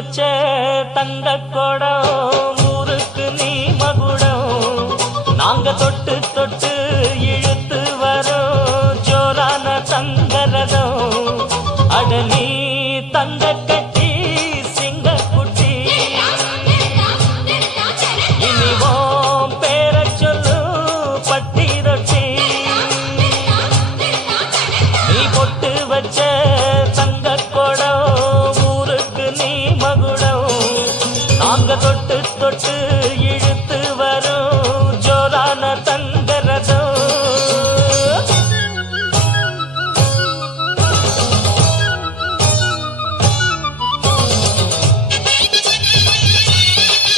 வச்ச தங்க கொடம் ஊருக்கு நீ மகுடம் நாங்க தொட்டு தொட்டு இழுத்து வரோம் ஜோரான தங்கரதம் அட நீ தங்க கட்டி சிங்க குட்டி இனிவோம் பேர சொல்லு பட்டி ரொட்டி நீ பொட்டு வச்ச தங்க கொடம் ஊருக்கு நீ மகுடம் நாங்க தொட்டு தொட்டு இழு